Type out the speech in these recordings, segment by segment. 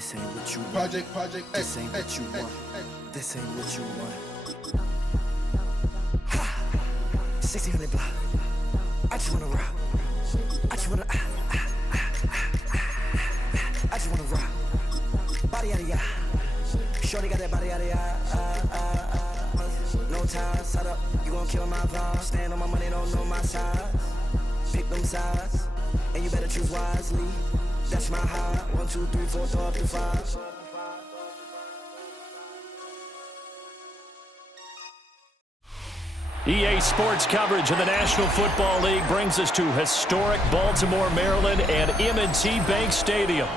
This ain't what you want. Project This ain't what you want. This ain't what you want. 1600 block. I just wanna rock. I just wanna I just wanna rock. Body out of ya. Shorty got that body out of ya. No ties, side up. You gon' kill my vibe. Stand on my money, don't know my size. Pick them sides, and you better choose wisely. That's my high. 1, 2, 3, 4, throw up to 5. EA Sports coverage of the National Football League brings us to historic Baltimore, Maryland, and M&T Bank Stadium.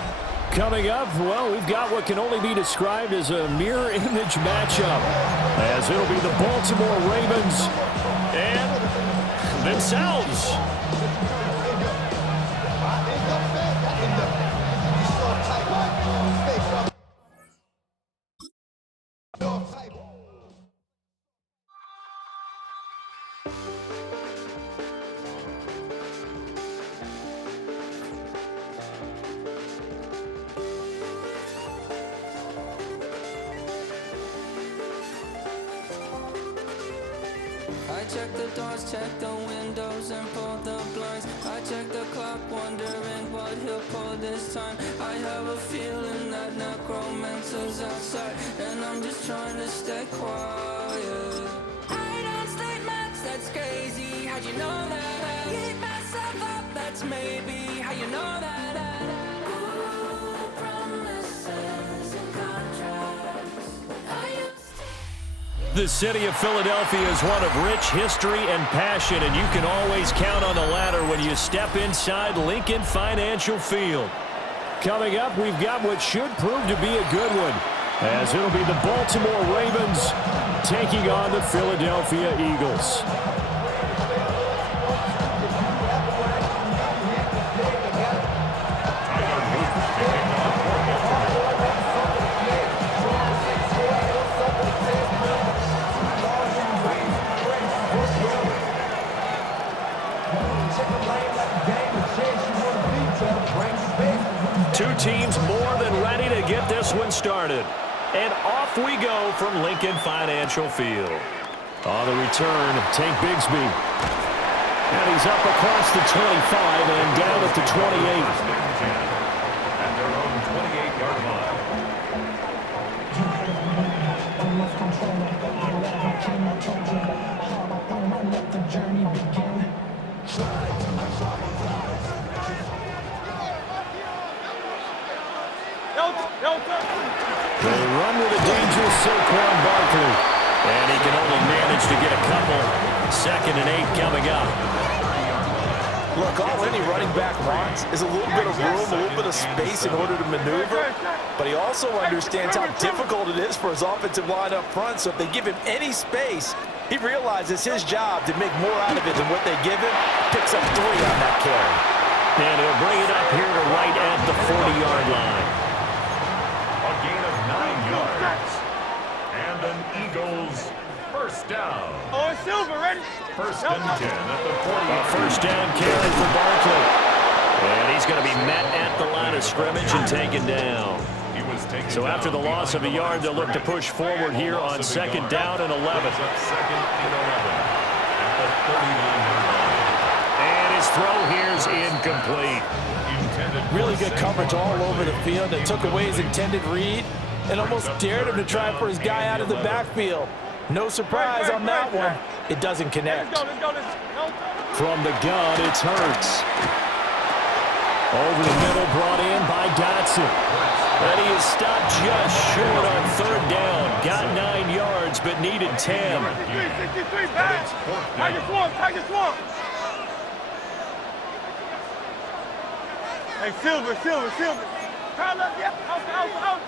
Coming up, well, we've got what can only be described as a mirror image matchup, as it'll be the Baltimore Ravens and themselves. I check the doors, check the windows, and pull the blinds. I check the clock, wondering what he'll pull this time. I have a feeling that necromancer's outside, and I'm just trying to stay quiet. I don't sleep much, that's crazy. How'd you know that? Keep myself up, that's maybe how you know that. Ooh, promises and contracts. The city of Philadelphia is one of rich history and passion, and you can always count on the latter when you step inside Lincoln Financial Field. Coming up, we've got what should prove to be a good one, as it'll be the Baltimore Ravens taking on the Philadelphia Eagles. 2 teams more than ready to get this one started. And off we go from Lincoln Financial Field. On the return, Tank Bigsby. And he's up across the 25 and down at the 28. At their own 28-yard line. They run with a dangerous Saquon Barkley. And he can only manage to get a couple. 2nd and 8 coming up. Look, all any running back wants is a little bit of room, a little bit of space in order to maneuver. But he also understands how difficult it is for his offensive line up front. So if they give him any space, he realizes his job to make more out of it than what they give him. Picks up 3 on that carry. And he'll bring it up here to right at the 40-yard line. A gain of 9 yards. And an Eagles first down. Oh, it's Silver, ready? First and 10 at the 40. A first down carry for Barkley. And he's going to be met at the line of scrimmage and taken down. So after the loss of a yard, they'll look to push forward here on 2nd down and 11. Second and 11 at the 39-yard line. And his throw here's incomplete. Really good coverage all over the field. They took away his intended read and almost dared him to try for his guy out of the backfield. No surprise on that one. It doesn't connect. From the gun, it's Hurts. Over the middle, brought in by Dotson. And he is stopped just short on 3rd down. Got 9 yards, but needed 10. 63, back. Tiger Swamp. Hey, Silver. Turn up, yeah. Out.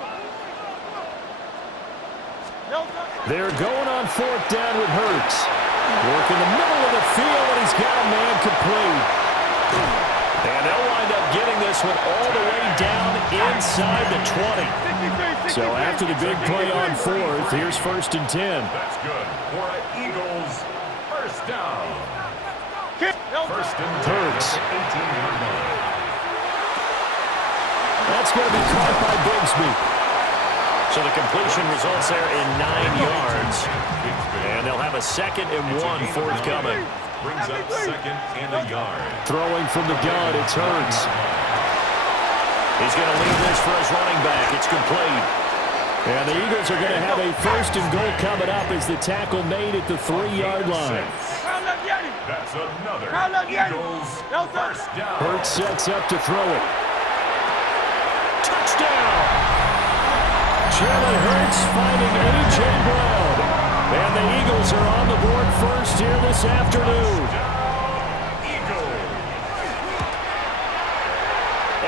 They're going on 4th down with Hurts. Work in the middle of the field, and he's got a man complete. And they'll wind up getting this one all the way down inside the 20. So after the big play on 4th, here's 1st and 10. That's good for an Eagles first down. First and 10 Hurts. at the 18-yard line. At that's going to be caught by Bigsby. So the completion results there in 9 yards. And they'll have a 2nd and 1 forthcoming. Brings up 2nd and a yard. Throwing from the gun, it's Hurts. He's going to leave this for his running back. It's complete. And the Eagles are going to have a 1st and goal coming up as the tackle made at the 3-yard line. That's another Eagles first down. Hurts sets up to throw it. Touchdown! Jalen Hurts finding A.J. Brown. And the Eagles are on the board first here this afternoon.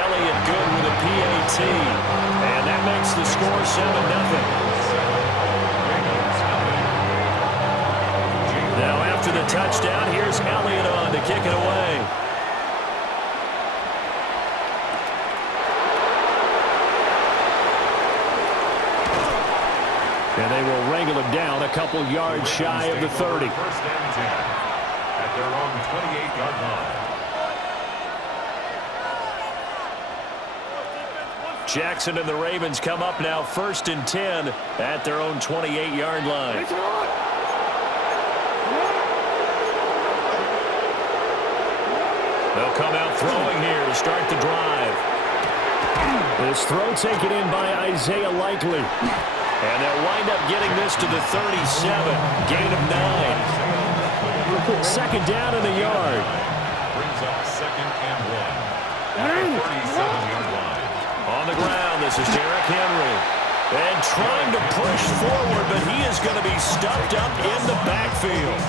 Elliott good with a PAT. And that makes the score 7-0. Now after the touchdown, here's Elliott on to kick it away. And they will wrangle him down a couple yards shy of the 30. 1st and 10 at their own 28-yard line. Jackson and the Ravens come up now 1st and 10 at their own 28-yard line. They'll come out throwing here to start the drive. This throw taken in by Isaiah Likely. And they'll wind up getting this to the 37. Gain of 9. 2nd down in the yard. Brings up 2nd and 1 at the 37-yard line. On the ground, this is Derrick Henry. And trying to push forward, but he is going to be stuffed up in the backfield.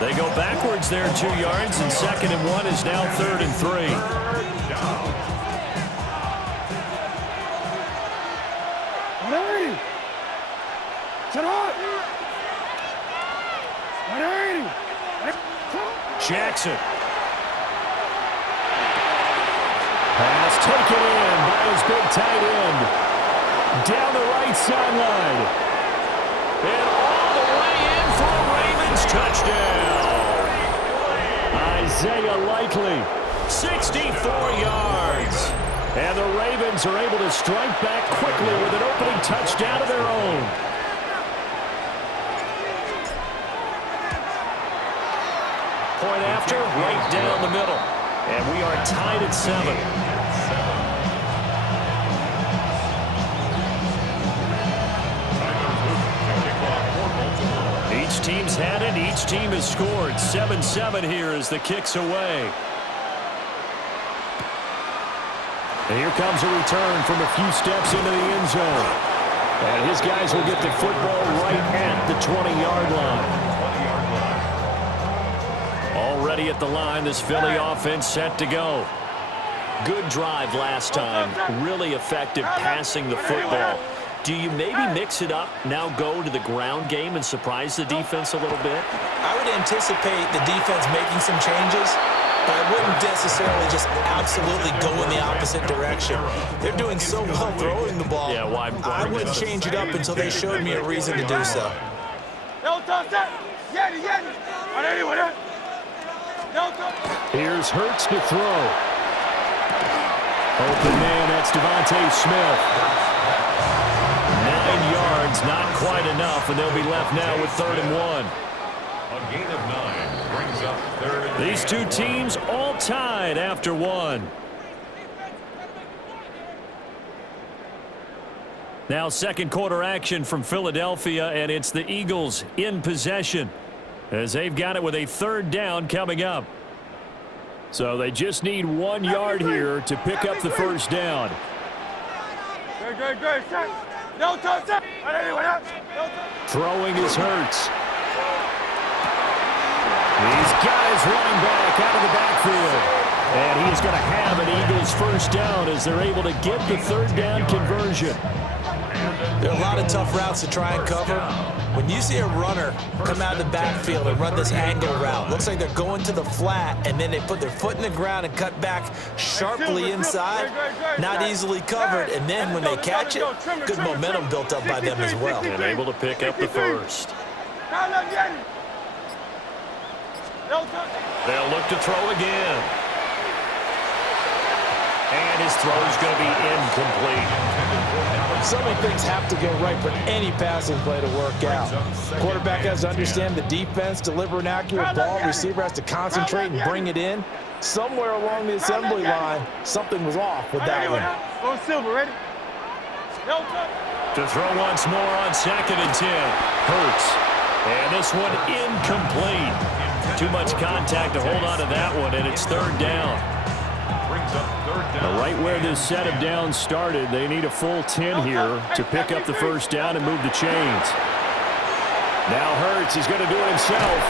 They go backwards there 2 yards, and 2nd and 1 is now 3rd and 3. Jackson. Pass taken in by his big tight end. Down the right sideline. And all the way in for a Ravens touchdown. Isaiah Likely, 64 yards. And the Ravens are able to strike back quickly with an opening touchdown of their own. Point after, right down the middle. And we are tied at 7. Each team's had it. Each team has scored. 7-7 here as the kick's away. And here comes a return from a few steps into the end zone. And his guys will get the football right at the 20-yard line. Already at the line, this Philly offense set to go. Good drive last time. Really effective passing the football. Do you maybe mix it up, now go to the ground game and surprise the defense a little bit? I would anticipate the defense making some changes, but I wouldn't necessarily just absolutely go in the opposite direction. They're doing so well throwing the ball. Yeah, why I wouldn't change it up until they showed me a reason to do so. Here's Hurts to throw. Open man, that's Devontae Smith. 9 yards, not quite enough, and they'll be left now with 3rd and 1. A gain of 9 brings up 3rd and 8. These two teams all tied after 1. Now 2nd quarter action from Philadelphia, and it's the Eagles in possession as they've got it with a 3rd down coming up. So they just need 1 yard here to pick up the 1st down. Throwing is Hurts. He's got his running back out of the backfield. And he's going to have an Eagles 1st down as they're able to get the 3rd down conversion. There are a lot of tough routes to try and cover. When you see a runner come out of the backfield and run this angle route, looks like they're going to the flat, and then they put their foot in the ground and cut back sharply inside, not easily covered, and then when they catch it, good momentum built up by them as well. And able to pick up the 1st. They'll look to throw again. And his throw is going to be incomplete. So many things have to go right for any passing play to work out. Quarterback has to understand the defense, deliver an accurate ball. Receiver has to concentrate and bring it in. Somewhere along the assembly line, something was off with that one. Go Silver, ready? To throw once more on 2nd and 10. Hurts. And this one incomplete. Too much contact to hold on to that one, and it's 3rd down. Right where this set of downs started, they need a full 10 here to pick up the 1st down and move the chains. Now Hurts, he's going to do it himself.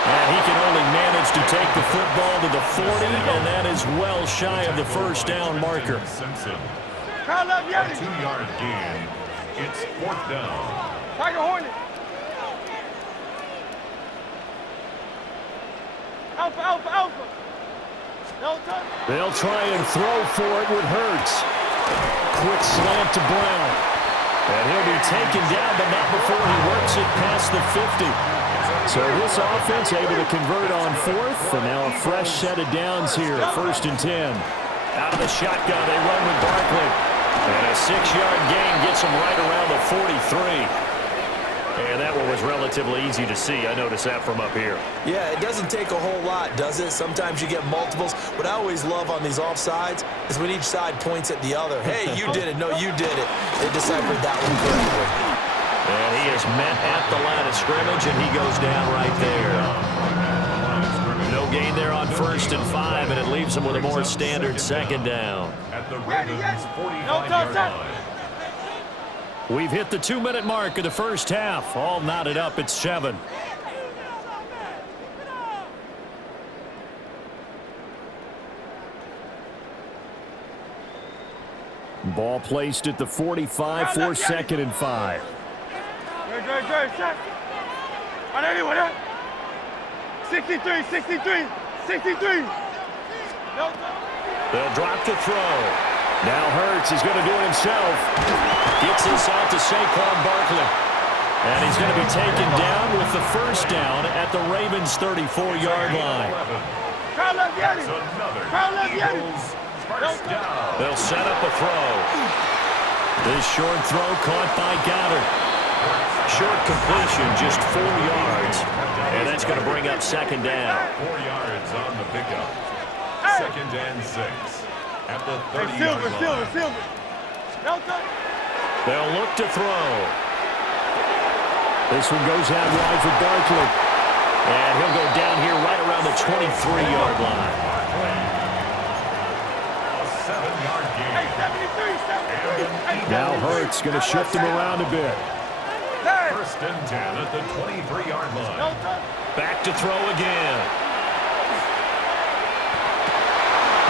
And he can only manage to take the football to the 40, and that is well shy of the 1st down marker. A 2-yard gain. It's 4th down. Tiger Hornet. Alpha, Alpha, Alpha. They'll try and throw for it with Hurts. Quick slant to Brown. And he'll be taken down, but not before he works it past the 50. So this offense able to convert on 4th, and now a fresh set of downs here, 1st and 10. Out of the shotgun, they run with Barkley. And a 6-yard gain gets him right around the 43. And that one was relatively easy to see. I noticed that from up here. Yeah, it doesn't take a whole lot, does it? Sometimes you get multiples. What I always love on these offsides is when each side points at the other. Hey, you did it. No, you did it. They deciphered that one correctly. And he is met at the line of scrimmage, and he goes down right there. No gain there on 1st and 5, and it leaves him with a more standard 2nd down. At the Ravens' 45-yard line. We've hit the 2-minute mark of the 1st half. All knotted up at 7. Ball placed at the 45 for 2nd and 5. Great, check. On anyone, 63, 63, 63. They'll drop the throw. Now Hurts is going to do it himself. Gets this out to Saquon Barkley. And he's going to be taken down with the 1st down at the Ravens' 34-yard line. They'll set up a throw. This short throw caught by Goddard. Short completion, just 4 yards. And that's going to bring up 2nd down. 4 yards on the pickup. 2nd and 6. At the 30-yard line. Silver. They'll look to throw. This one goes out wide for Barkley. And he'll go down here right around the 23-yard line. A 7-yard gain. Now Hurts going to shift him around a bit. 1st and 10 at the 23-yard line. Back to throw again.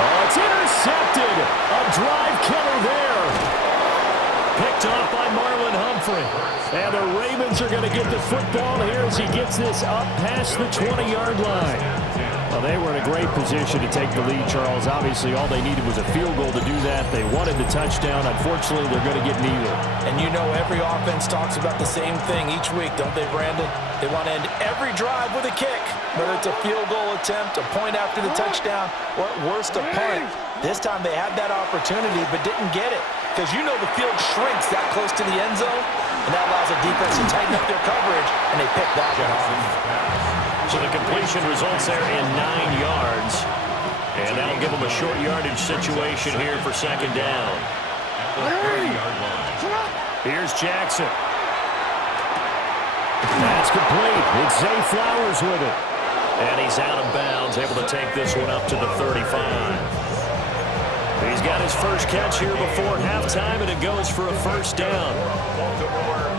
Oh, it's intercepted. A drive killer there. Picked off by Marlon Humphrey. And the Ravens are going to get the football here as he gets this up past the 20-yard line. Well, they were in a great position to take the lead, Charles. Obviously, all they needed was a field goal to do that. They wanted the touchdown. Unfortunately, they're going to get neither. And you know every offense talks about the same thing each week, don't they, Brandon? They want to end every drive with a kick, whether it's a field goal attempt, a point after the touchdown, or at worst, a punt. This time they had that opportunity but didn't get it because you know the field shrinks that close to the end zone, and that allows the defense to tighten up their coverage, and they pick that one off. So the completion results there in 9 yards. And that'll give them a short yardage situation here for 2nd down. Here's Jackson. That's complete. It's Zay Flowers with it. And he's out of bounds, able to take this one up to the 35. He's got his first catch here before halftime, and it goes for a 1st down.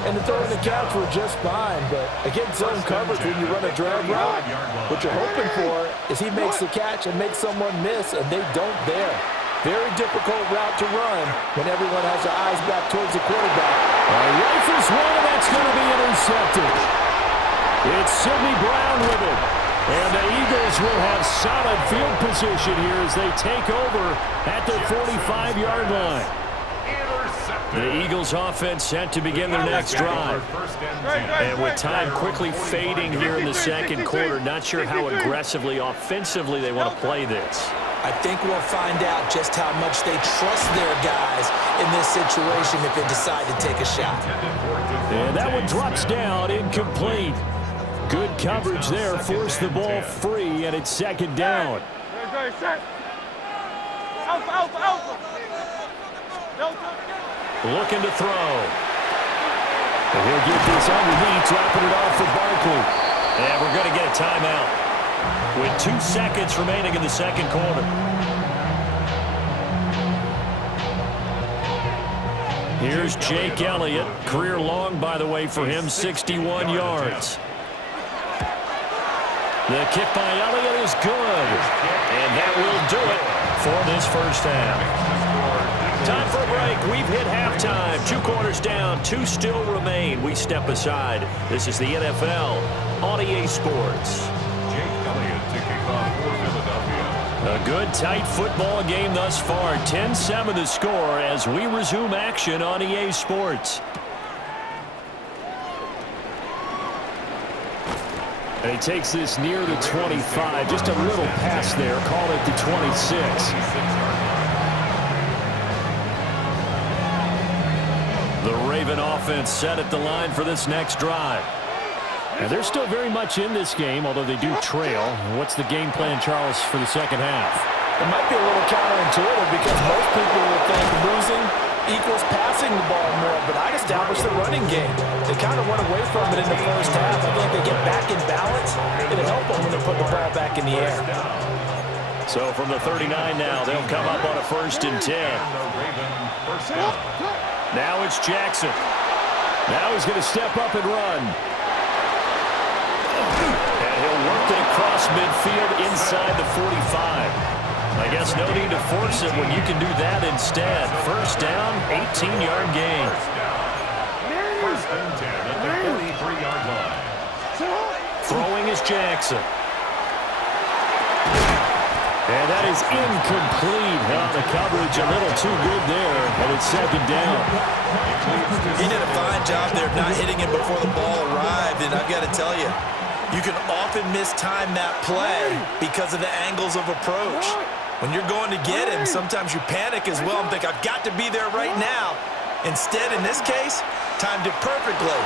And the throw and the catch were just fine, but against zone coverage when you run a drag route, what you're hoping for is he makes the catch and makes someone miss, and they don't there. Very difficult route to run when everyone has their eyes back towards the quarterback. Rifles one, and that's going to be intercepted. It's Sidney Brown with it. And the Eagles will have solid field position here as they take over at their 45-yard line. The Eagles offense set to begin their next drive. And with time quickly fading here in the 2nd quarter, not sure how aggressively, offensively they want to play this. I think we'll find out just how much they trust their guys in this situation if they decide to take a shot. And that one drops down, incomplete. Good coverage there, forced the ball free, and it's second down. Looking to throw. And he'll get this underneath, dropping it off for Barkley. And we're going to get a timeout with 2 seconds remaining in the second quarter. Here's Jake Elliott. Career long, by the way, for him, 61 yards. The kick by Elliott is good. And that will do it for this first half. Time for a break. We've hit halftime. 2 quarters down. 2 still remain. We step aside. This is the NFL on EA Sports. Jake Elliott to kick off for Philadelphia. A good, tight football game thus far. 10-7 the score as we resume action on EA Sports. And he takes this near the 25. Just a little pass there. Call it the 26. The Raven offense set at the line for this next drive. And they're still very much in this game, although they do trail. What's the game plan, Charles, for the second half? It might be a little counterintuitive because most people will think losing equals passing the ball more, but I'd establish the running game. They kind of run away from it in the first half. I think they get back in balance. It'll help them when they put the ball back in the air. So from the 39 now, they'll come up on a 1st and 10. Now it's Jackson. Now he's going to step up and run. And he'll work it across midfield inside the 45. I guess no need to force it when you can do that instead. First down, 18-yard gain. First and 10 at the 43-yard line. Throwing is Jackson. And that is incomplete. The coverage a little too good there, and it's second down. He did a fine job there of not hitting him before the ball arrived, and I've got to tell you, you can often mistime that play because of the angles of approach. When you're going to get him, sometimes you panic as well and think, I've got to be there right now. Instead, in this case, timed it perfectly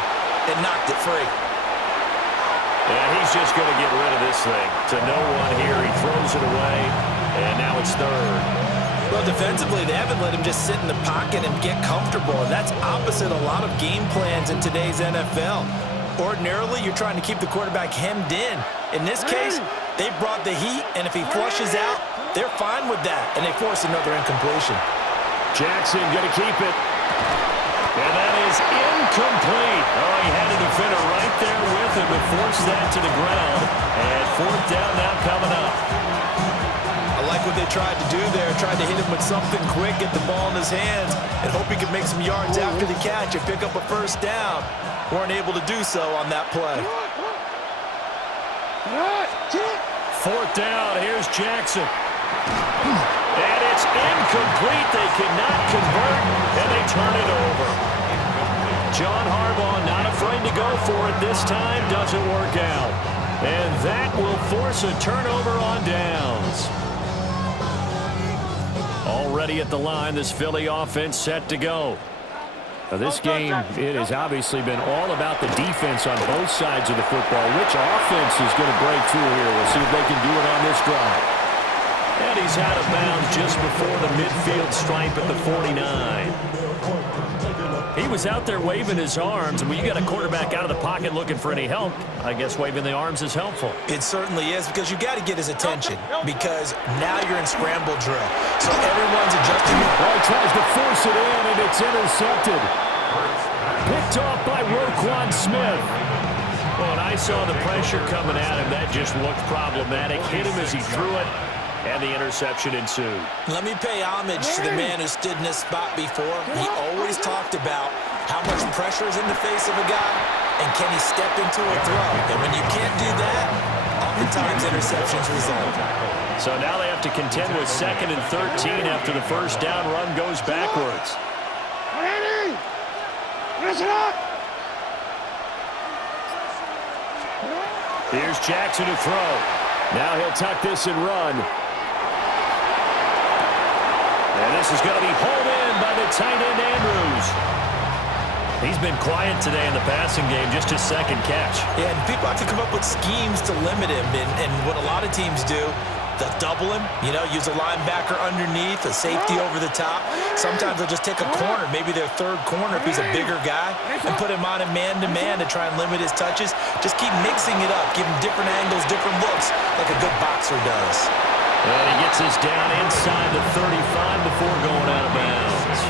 and knocked it free. And he's just going to get rid of this thing. To no one here. He throws it away, and now it's third. Well, defensively, they haven't let him just sit in the pocket and get comfortable, and that's opposite a lot of game plans in today's NFL. Ordinarily, you're trying to keep the quarterback hemmed in. In this case, they brought the heat, and if he flushes out, they're fine with that, and they force another incompletion. Jackson going to keep it. And that is incomplete. Oh, he had a defender right there with him to force that to the ground. And 4th down now coming up. I like what they tried to do there. Tried to hit him with something quick, get the ball in his hands, and hope he could make some yards after the catch and pick up a first down. Weren't able to do so on that play. 4th down. Here's Jackson. And it's incomplete. They cannot convert, and they turn it over. John Harbaugh not afraid to go for it this time. Doesn't work out. And that will force a turnover on downs. Already at the line, this Philly offense set to go. Now this game, it has obviously been all about the defense on both sides of the football. Which offense is going to break through here? We'll see if they can do it on this drive. And he's out of bounds just before the midfield stripe at the 49. He was out there waving his arms, and when you got a quarterback out of the pocket looking for any help, I guess waving the arms is helpful. It certainly is, because you got to get his attention, because now you're in scramble drill. So everyone's adjusting. Well, he tries to force it in, and it's intercepted. Picked off by Roquan Smith. Well, when I saw the pressure coming at him, that just looked problematic. Hit him as he threw it, and the interception ensued. Let me pay homage to the man who stood in this spot before. He always talked about how much pressure is in the face of a guy, and can he step into a throw. And when you can't do that, oftentimes interceptions result. So now they have to contend with 2nd and 13 after the first down run goes backwards. Ready? Listen up! Here's Jackson to throw. Now he'll tuck this and run. And this is going to be hauled in by the tight end, Andrews. He's been quiet today in the passing game, just his second catch. Yeah, and people have to come up with schemes to limit him. And what a lot of teams do, they'll double him, use a linebacker underneath, a safety over the top. Sometimes they'll just take a corner, maybe their third corner if he's a bigger guy, and put him on a man-to-man to try and limit his touches. Just keep mixing it up, give him different angles, different looks, like a good boxer does. And he gets us down inside the 35 before going out of bounds.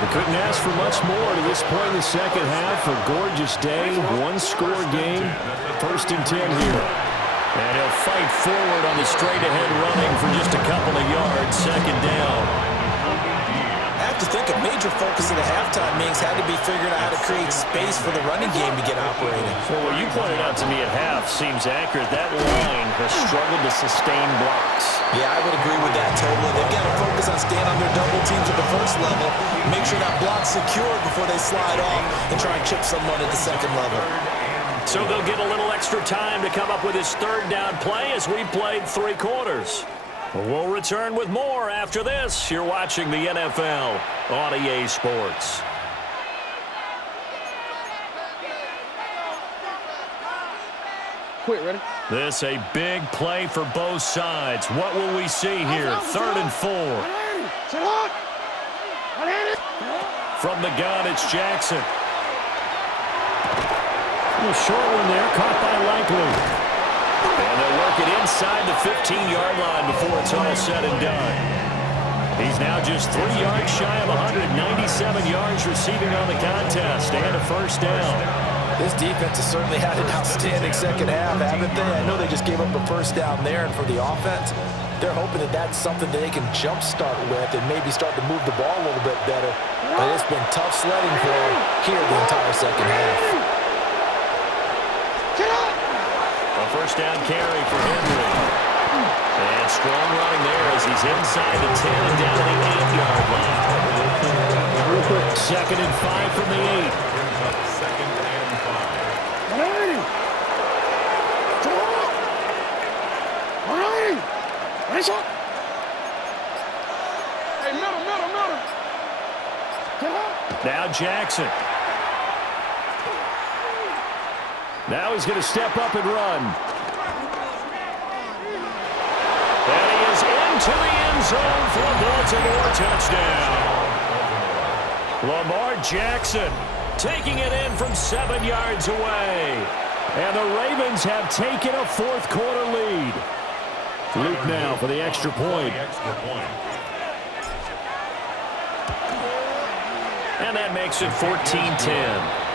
We couldn't ask for much more to this point in the second half. A gorgeous day, one-score game, 1st and 10 here. And he'll fight forward on the straight-ahead running for just a couple of yards, second down. I have to think a major focus of the halftime meetings had to be figuring out how to create space for the running game to get operating. Well, what you pointed out to me at half seems accurate. That line has struggled to sustain blocks. Yeah, I would agree with that totally. They've got to focus on staying on their double teams at the first level, make sure that block's secured before they slide off and try and chip someone at the second level. So they'll get a little extra time to come up with his third down play as we played 3 quarters. We'll return with more after this. You're watching the NFL on EA Sports. Quick, ready? This a big play for both sides. What will we see here? 3rd and 4. From the gun, it's Jackson. A short one there, caught by Likely. And they'll work it inside the 15-yard line before it's all said and done. He's now just 3 yards shy of 197 yards receiving on the contest and a first down. This defense has certainly had an outstanding second half, haven't they? I know they just gave up a first down there, and for the offense, they're hoping that that's something that they can jumpstart with and maybe start to move the ball a little bit better. But it's been tough sledding for them here the entire second half. A first down carry for Henry. And strong running there as he's inside the 10 and down to the 8-yard line. 2nd and 5 from the 8. Second and 5. Hey, middle. Now Jackson. Now he's going to step up and run. And he is into the end zone for a Baltimore touchdown. Lamar Jackson taking it in from 7 yards away. And the Ravens have taken a 4th quarter lead. Luke now for the extra point. And that makes it 14-10.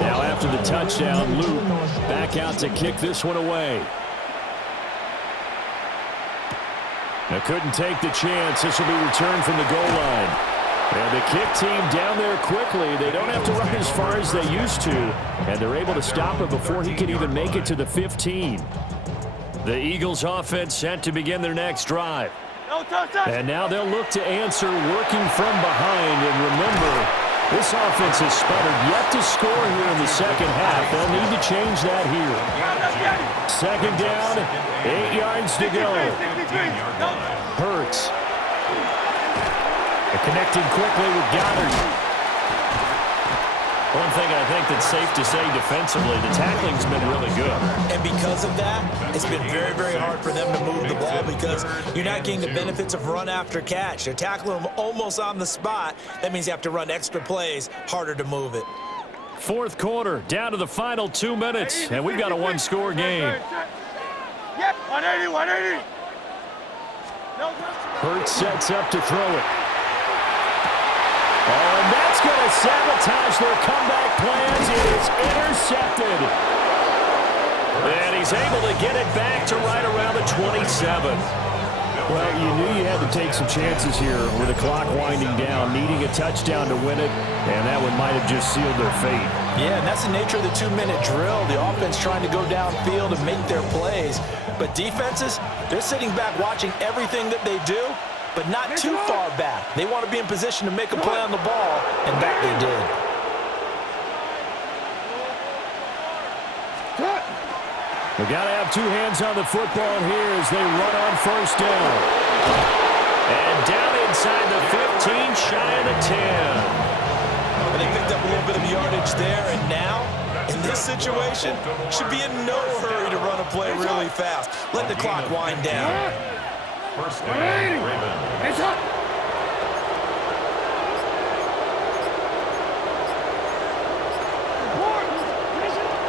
Now after the touchdown, Luke back out to kick this one away. Now couldn't take the chance. This will be returned from the goal line. And the kick team down there quickly. They don't have to run as far as they used to. And they're able to stop it before he can even make it to the 15. The Eagles offense set to begin their next drive. And now they'll look to answer working from behind. And remember, this offense has sputtered yet to score here in the second half. They'll need to change that here. 2nd down, 8 yards to go. Hurts. Connecting quickly with Goddard. One thing I think that's safe to say defensively, the tackling's been really good. And because of that, it's been very, very hard for them to move the ball because you're not getting the benefits of run after catch. They're tackling them almost on the spot. That means you have to run extra plays, harder to move it. 4th quarter, down to the final 2 minutes, and we've got a one-score game. Yep, 180. Hurts sets up to throw it. Oh, and that's going to sabotage their comeback plans. It is intercepted. And he's able to get it back to right around the 27. Well, you knew you had to take some chances here with the clock winding down, needing a touchdown to win it, and that one might have just sealed their fate. Yeah, and that's the nature of the 2-minute drill. The offense trying to go downfield and make their plays. But defenses, they're sitting back watching everything that they do, but not too far back. They want to be in position to make a play on the ball, and that they did. We got to have two hands on the football here as they run on first down. And down inside the 15, shy of the 10. They picked up a little bit of yardage there, and now, in this situation, should be in no hurry to run a play really fast. Let the clock wind down. First down, Ravens.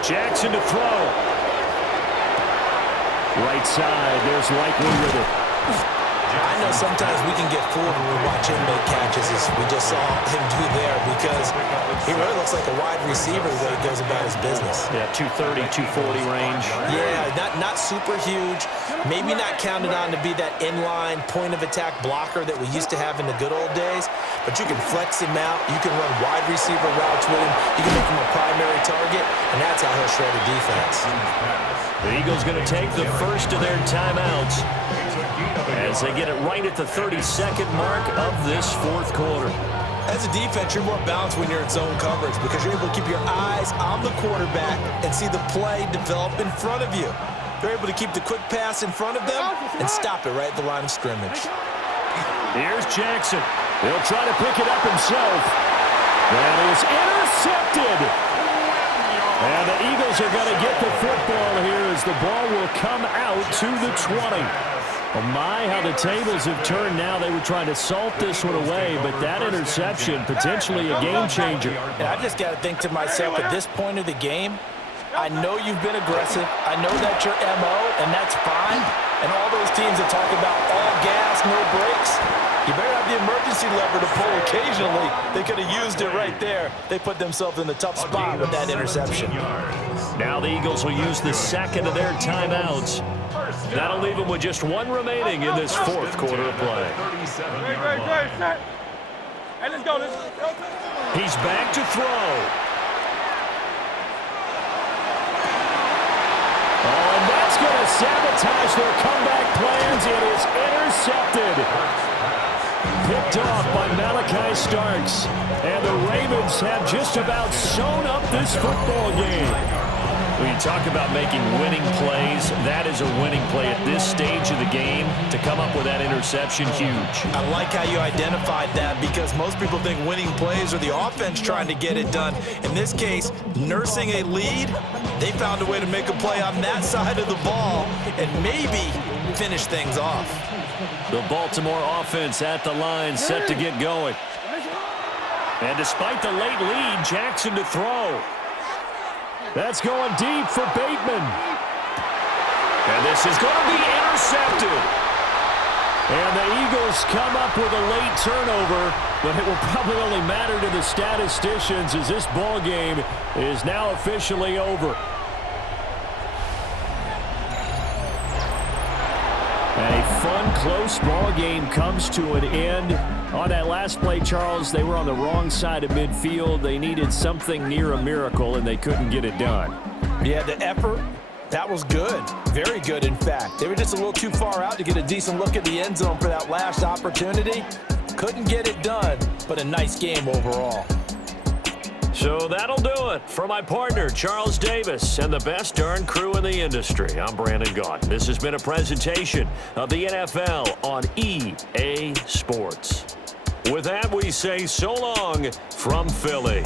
Jackson to throw. Right side, there's Likely with it. I know sometimes we can get fooled when we watch him make catches, as we just saw him do there, because he really looks like a wide receiver the way he goes about his business. Yeah, 230, 240 range. Yeah, not super huge. Maybe not counted on to be that inline point-of-attack blocker that we used to have in the good old days, but you can flex him out. You can run wide receiver routes with him. You can make him a primary target, and that's how he'll shred a defense. The Eagles going to take the first of their timeouts as they get it right at the 32nd mark of this fourth quarter. As a defense, you're more balanced when you're in zone coverage because you're able to keep your eyes on the quarterback and see the play develop in front of you. You're able to keep the quick pass in front of them and stop it right at the line of scrimmage. Here's Jackson. He'll try to pick it up himself. That is intercepted. And the Eagles are going to get the football here as the ball will come out to the 20. Oh my, how the tables have turned now. They were trying to salt this one away, but that interception, potentially a game changer. And I just got to think to myself, at this point of the game, I know you've been aggressive. I know that's your MO, and that's fine. And all those teams that talk about all gas, no brakes, you better have the emergency lever to pull occasionally. They could have used it right there. They put themselves in a tough spot with that interception. Now the Eagles will use the second of their timeouts. That'll leave them with just one remaining in this fourth quarter of play. Hey, let's go. He's back to throw. Oh, and that's going to sabotage their comeback plans. It is intercepted. Picked off by Malachi Starks. And the Ravens have just about sewn up this football game. When you talk about making winning plays, that is a winning play at this stage of the game. To come up with that interception, huge. I like how you identified that because most people think winning plays are the offense trying to get it done. In this case, nursing a lead, they found a way to make a play on that side of the ball and maybe finish things off. The Baltimore offense at the line, set to get going. And despite the late lead, Jackson to throw. That's going deep for Bateman. And this is going to be intercepted. And the Eagles come up with a late turnover, but it will probably only matter to the statisticians as this ball game is now officially over. A fun, close ball game comes to an end. On that last play, Charles, they were on the wrong side of midfield. They needed something near a miracle, and they couldn't get it done. Yeah, the effort, that was good. Very good, in fact. They were just a little too far out to get a decent look at the end zone for that last opportunity. Couldn't get it done, but a nice game overall. So that'll do it for my partner, Charles Davis, and the best darn crew in the industry. I'm Brandon Gaudin. This has been a presentation of the NFL on EA Sports. With that, we say so long from Philly.